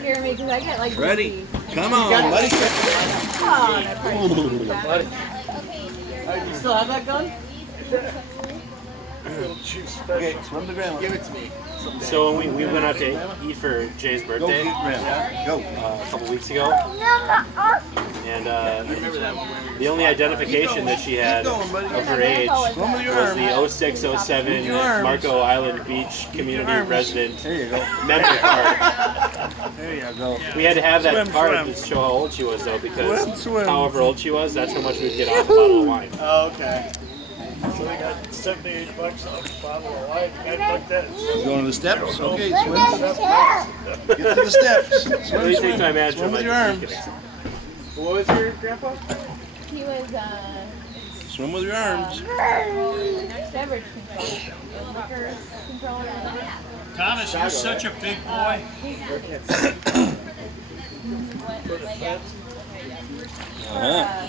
scare me because I get like Ready? Come on, buddy. Oh, that part. You still have that gun? Okay, swim the grandma. Give it to me. So when we went out to eat for Jay's Go birthday get grandma. Go. a couple weeks ago, and the only identification that she had of her age Swim with your was arms. the 0607 your arms. Marco Island Beach Community arms. Resident There you go. member card. There you go. We had to have that Swim, card swim. to show how old she was, though, because Swim, swim. however old she was, that's how much we'd get off a bottle of wine. Oh, okay. So they got $78 off a bottle of wine. Guys like that. Going to the steps? Okay, swim. Get to the steps. At Swim, least swim. anytime I Swim with your arms. What was your grandpa? He was Swim with your arms. beverage controller. Liquor controller. Thomas, you're such a big boy. Uh-huh.